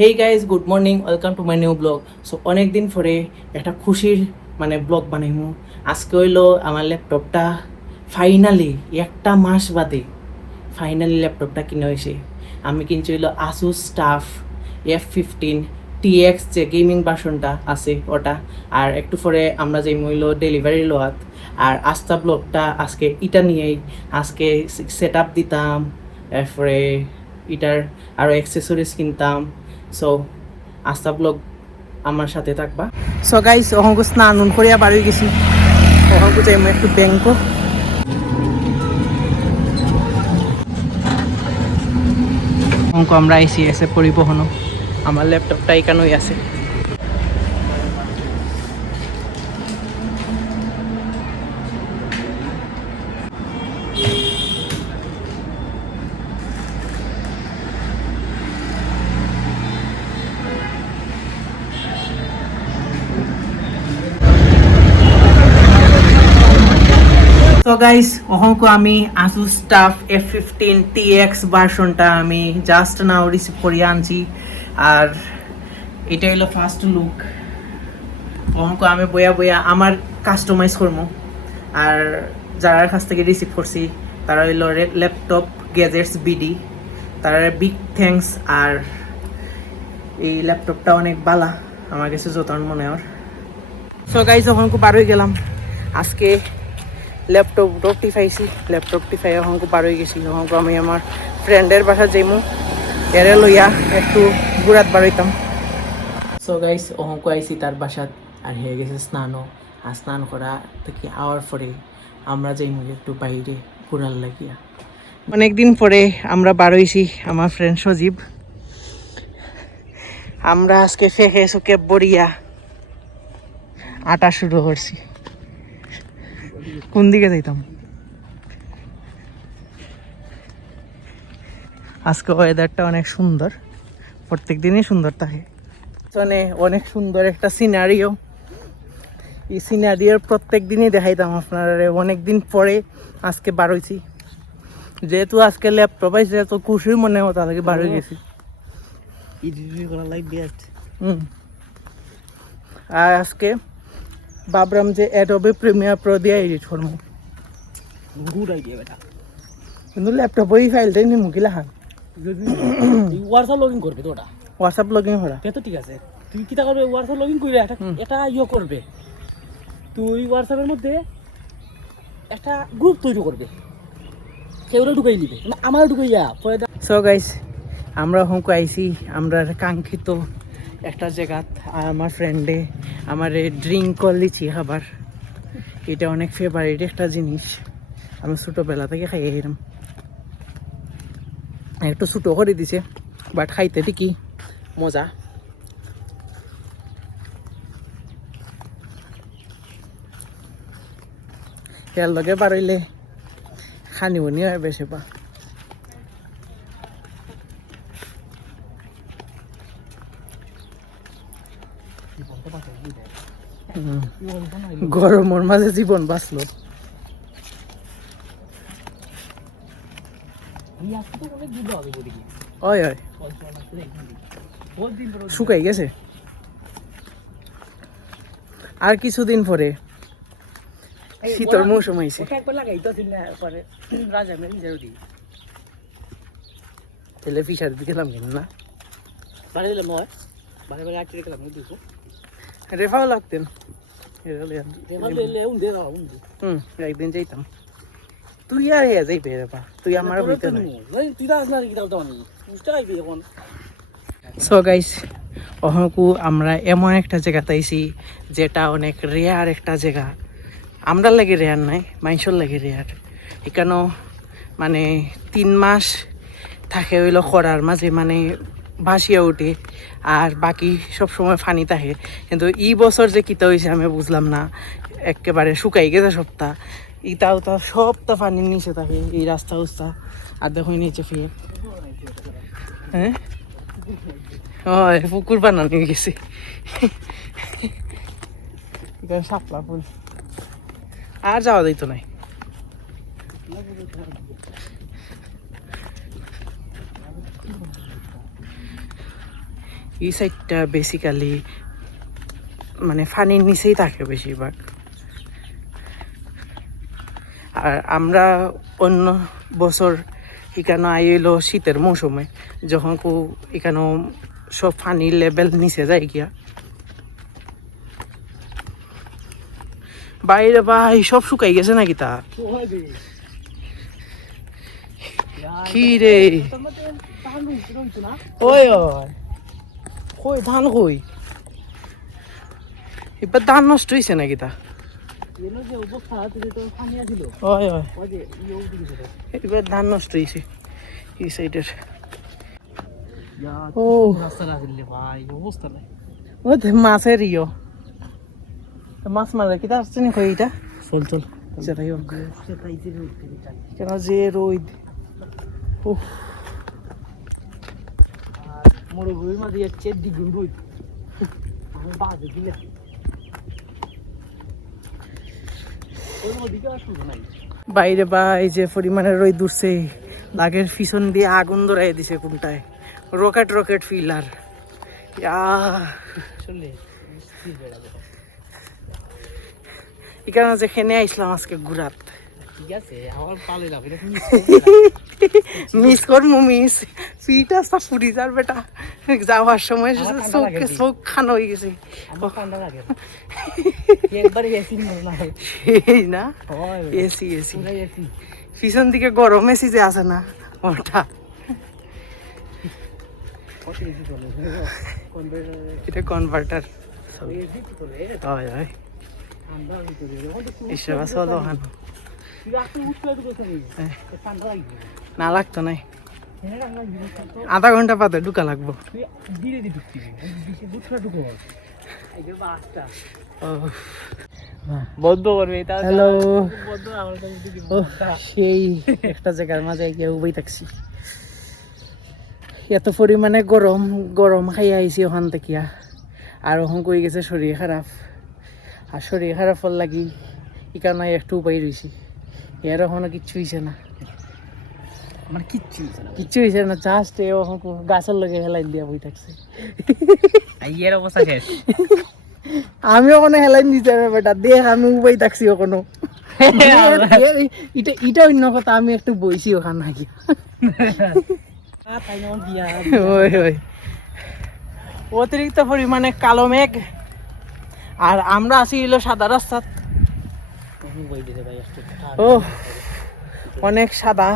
Hey guys, good morning, welcome to my new blog. So অনেক দিন পরে একটা খুশির ব্লগ বানাইমু। আজকে হইলো আমার ল্যাপটপটা ফাইনালি একটা মাস বাদে ফাইনালি ল্যাপটপটা কিনে হয়েছে। আমি কিনছি হইলো আসুস টাফ F15 TX, যে গেমিং ভার্সনটা আছে ওটা। আর একটু পরে আমরা যে মইল ডেলিভারি লোয়াত। আর আস্তা ব্লগটা আজকে এটা নিয়েই আজকে সেট আপ দিতাম, এরপরে এটার আরও অ্যাক্সেসরিজ কিনতাম। সো আস্তা ব্লগ আমার সাথে থাকবা। সো গাইস, অহংকু স্নান করিয়া বাড়ি গেছি। অহংকু যাই একটু ব্যাংক। অঙ্ক আমরা আইসি এসে পরিবহন। আমার ল্যাপটপটা এখানেই আছে। তো গাইস, অহংক আমি আসুস টাফ F15 TX ভার্সনটা আমি জাস্ট নাও রিসিভ করিয়া আনছি। আর এটা হলো ফার্স্ট লুক। অহংক আমি বইয়া বইয়া আমার কাস্টমাইজ করবো। আর যার কাছ থেকে রিসিভ করছি তারা হইল ল্যাপটপ গ্যাজেটস বিডি, তারা বিগ থ্যাঙ্কস। আর এই ল্যাপটপটা অনেক বালা, আমার কাছে যতন মনে হয়। সো গাইস, অহংক বার হয়ে গেলাম। আজকে ল্যাপটপটি পাইছি, ল্যাপটপটি পাই অহংক বার হয়ে গেছি। অহংক আমি আমার ফ্রেন্ডের বাসা যাইমু, এরে লইয়া একটু ঘুরাত বার হইতাম। সো গাইস, অহংক আইসি তার বাসাত, আর হয়ে গেছে স্নানও। আর স্নান করা থেকে আওয়ার পরে আমরা যাইমু একটু বাইরে ঘুরার লাগিয়া। অনেকদিন পরে আমরা বার হইছি, আমার ফ্রেন্ড সজীব। আমরা আজকে ফেঁকে সুকে বড়িয়া আটা শুরু করছি। কোন দিকে যাইতাম? আজকে ওয়েদারটা অনেক সুন্দর, প্রত্যেক দিনই সুন্দর থাকে। মানে অনেক সুন্দর একটা সিনারিও। এই সিনারিওর প্রত্যেক দিনই দেখাইতাম আপনারা। অনেক দিন পরে আজকে বার হয়েছি, যেহেতু আজকে ল্যাপটপ আইছে, তো খুশি মনে হতো আগে বার হয়ে গেছি। আর আজকে ভাবলাম যে অ্যাডোবে প্রিমিয়ার প্রো দিয়ে এডিট করবো। গুড আইডিয়া বেটা, কিন্তু ল্যাপটপ ওই ফাইলটাই নি মুখিলা হান হোয়াটসঅ্যাপ লগইন করবে তো ওটা। হোয়াটসঅ্যাপ লগইন করা তো ঠিক আছে, তুই কিটা করবে? হোয়াটসঅ্যাপ লগইন করে এটা করবে। তুই হোয়াটসঅ্যাপের মধ্যে একটা গ্রুপ তৈরি করবে, সেগুলো ঢুকাই দিবে, মানে আমার ঢুকাইয়া পরে। সো গাইস, আমরা হুঁকো আইসি আমরা কাঙ্ক্ষিত একটা জায়গাত। আর আমার ফ্রেন্ডে আমার ড্রিঙ্ক করলিছি খাবার। এটা অনেক ফেভারিট একটা জিনিস, আমি ছোটোবেলা থেকে খাই এরম। একটু ছোটো করে দিছে, বাট খাইতে ঠিকই মজা। এর লগে বাড়ইলে খানি বনি হয় বেশি পা। গরমের মাঝে জীবন বাঁচলো। ওই ওই শুকাই গেছে। আর কিছুদিন পরে শীতর মৌসুম আইছে। তাহলে ফিশার দিকে গেলাম কেন না? রেফাও লাগতেন, একদিন যাইতাম। তুই আর হে যাইবে রেফা, তুই আমার হইতে নাই। সো গাইস, অহংকু আমরা এমন একটা জায়গাতে আইছি যেটা অনেক রেয়ার একটা জায়গা। আমরার লাগে রেয়ার নাই, মানুষের লাগে রেয়ার। এখানেও 3 মাস থাকে হইলো খরার মাঝে, ভাসিয়া উঠে, আর বাকি সব সময় ফানি থাকে। কিন্তু এই বছর যে কিতা হয়েছে আমি বুঝলাম না, একেবারে শুকাই গেছে সপ্তাহ। ইটাও তো সবটা পানির নিচে থাকে, এই রাস্তা উস্তা। আর দেখো নিচে ফিরে, হ্যাঁ হয় পুকুর বানানো গেছে। শাপলা ফুল আর যাওয়া যাইতো নাই। এই সাইডটা বেসিক্যালি মানে পানির নিচেই থাকে বেশিরভাগ। আর আমরা অন্য বছর এখানে আইলো শীতের মৌসুমে, যখন এখানে সব পানির লেভেল নিচে যায় গিয়া। বাইরে ভাই সব শুকাই গেছে নাকি তা? কি রে ওই কই ধান কই? এবার ধান নষ্ট হয়েছে নাকি তা? এবার ধান নষ্ট হয়েছে এই সাইডের। ও মাছের ইয় মাছ মারে কিতা আসছে নি কই এটা? চল চল যেটাই হোক, কেন যে রোদ। মরুভূমির মাঝে যাচ্ছে দ্বিগুণ রোদ। আমি বাজে দিলে বাইরে বা এই যে পরিমাণে রোদ উঠছে, লাগের পিছন দিয়ে আগুন ধরাই দিছে কোনটায়, রকেট রকেট ফিল। আর এখানে যে খেনে আইসলাম আজকে ঘুরাত, ঠিক আছে আমার পালে লাভ মিস করমু মিস ফিট আসা ফুরি যার বেটা যাওয়ার সময় চোখ খানো হয়ে গেছে। সেই না এসি এসি পিছন দিকে গরম এসি যে আছে না ওটা, এটা কনভার্টার। না লাগতো নাই, আধা ঘন্টা বাদে ঢুকা লাগবো। হ্যালো, সেই একটা জায়গার মাঝে গিয়ে উবাই থাকছি। এত পরিমাণে গরম গরম খাই আইছি ওখান থেকে, আর ওখান কই গেছে শরীর খারাপ। আর শরীর খারাপ হল লাগি এখানে একটু উপায় রয়েছি, এর ওখানে কিচ্ছু হয়েছে না, আমার কিচ্ছু হয়েছে না। জাস্ট গাছের লগে হেলাই দিয়া বই থাকছে। এর অবস্থা শেষ। আমি ওখানে হেলাই দিতে হবে বেটা, দেখ আমি উপায় থাকছি ওখানে। এটা অন্য কথা, আমি একটু বইছি ওখানে নাকি। অতিরিক্ত পরিমাণে কালো মেঘ, আর আমরা আছি হলো সাদা রাস্তা। ও অনেক সাদা,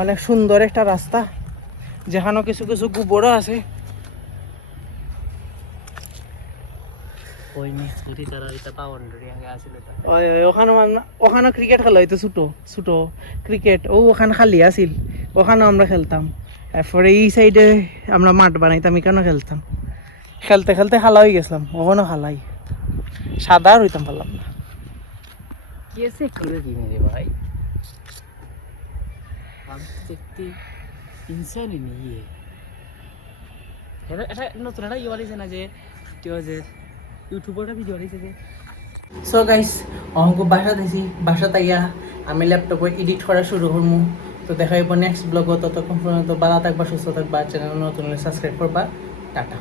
অনেক সুন্দর একটা রাস্তা, যেখানে কিছু কিছু গোবরও আছে। ওখানে ক্রিকেট খেলা হইতো, ছোট ছোট ক্রিকেট ওখানে খালি আছিল, ওখানেও আমরা খেলতাম। এরপরে এই সাইডে আমরা মাঠ বানাইতাম, এখানেও খেলতাম। খেলতে খেলতে খালা হয়ে গেছিলাম, ওখানেও খালাই সাদা আর হইতাম পারলাম না। ভাই দেখতে ইনসানই নেই। এটা নতুন একটা ইয়ে বানিয়েছে না, যে ইউটিউবারটা ভিডিও বানিয়েছে যে। সো গাইস, অঙ্ক বাসা দিয়েছি, বাসা তাইয়া আমি ল্যাপটপে এডিট করা শুরু করবো। তো দেখা হইব নেক্সট ব্লগ। ততক্ষণ পর্যন্ত ভালো থাকবা, সুস্থ থাকবা, চ্যানেল নতুন সাবস্ক্রাইব করবা। টাটা।